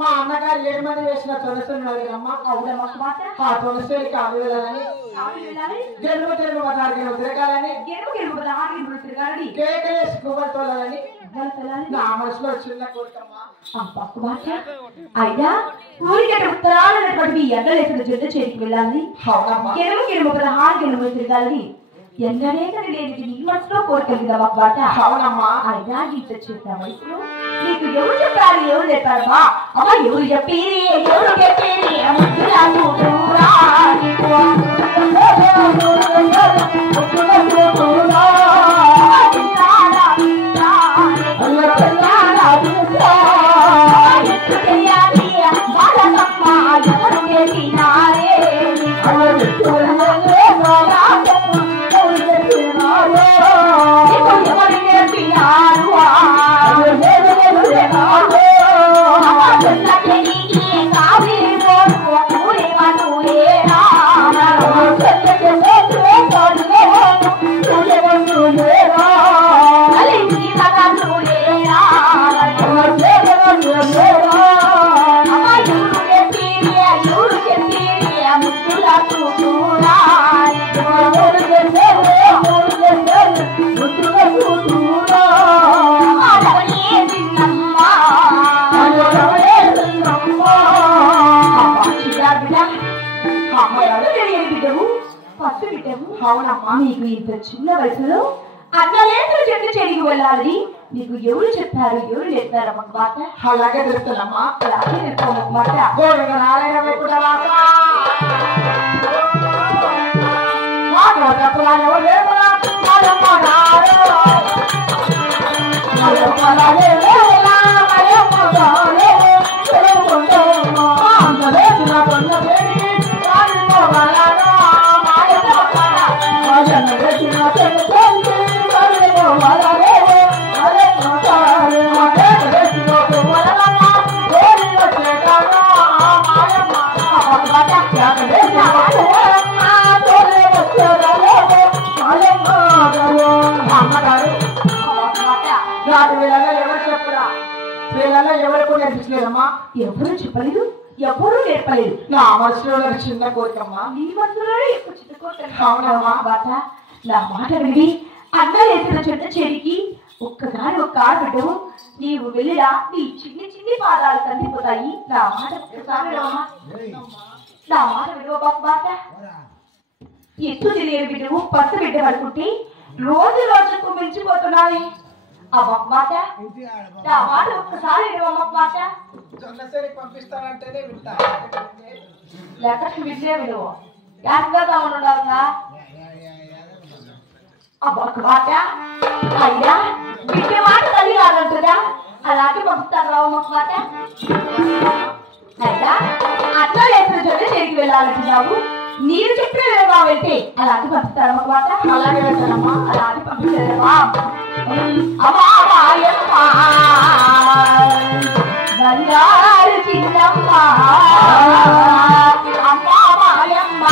మా అన్నగారు 7 మంది వేసిన తులసిని అడిగినమ్మా ఆ తులసిని కాదు వెళ్ళాలని గెలుపు తెలుగు పదార్థాలు తిరగాలని కేకలేసి పువ్వులు తోలాలని నా మనసులో చిన్న కోరికమ్మా. అయినా ఊరికి ఉత్తరాలైనటువంటి ఎండలేసిన జడ్డ చేరికి వెళ్ళాలి. గెలుపు గెలుపు 16 గెలుపులు తిరగాలని ఎండలేదని లేని నీ మనసులో కోరికలు బాట. అవునమ్మా. అయినా గీత చేసిన వయసులో నీకు ఎవరు చెప్పారు ఎవరు చెప్పారమ్మా? అమ్మ ఎవరు చెప్పేది ఎవరు చెప్పేది అవునమ్మా. నీకు ఇంత చిన్న వయసులో అన్నలేంద్ర చెట్టు చెడిగి వెళ్ళాలని నీకు ఎవరు చెప్పారు ఎవరు చెప్పారమ్మ మాట? అలాగే తెలుస్తుందమ్మా. అలాగే తెలుసుకోమాట. ఎవరు చెప్పలేదు ఎవరు నేర్పలేదు. నా మనసులో చిన్న కోరికమ్మా. నీ మనసులో చిన్న కోరికమ్మా బాట. నా మాట విని అన్నలేసిన చెట్ట చెడికి ఒక్కగాని ఒక్క ఆడబిడ్డవు నీవు వెళ్ళిరా నీ చిన్ని చిన్ని పాదాలు కందిపోతాయి. నా మాట ఒక్కసారి నా మాట విలువ బాట. ఎత్తు తెలియని బిడ్డవు పసు బిడ్డ అనుకుంటే రోజు రోజుకు మించిపోతున్నాయి. అమ్మమాట నా మాట ఒక్కసారి అమ్మమాట. పంపిస్తానంటేనే వింటా లేకపోతే వింటే విలువ యాక్గా ఉండగా అమ్మమాట. అయ్యా బిడ్డ మాట తల్లి కాదంటుందా? అలాగే పంపిస్తాను అమ్మమాట. అయ్యా అట్లా లేసిన చోట చేరికి వెళ్ళాలంటున్నావు. నీరు చెప్పిన విధంగా వెళ్తే అలాగే పంపిస్తాను అమ్మమాట. అలాగే వెళ్తానమ్మా. అలాగే పంపించారమ్మా. బంగారు చిన్నమ్మ అమ్మ మాయమ్మ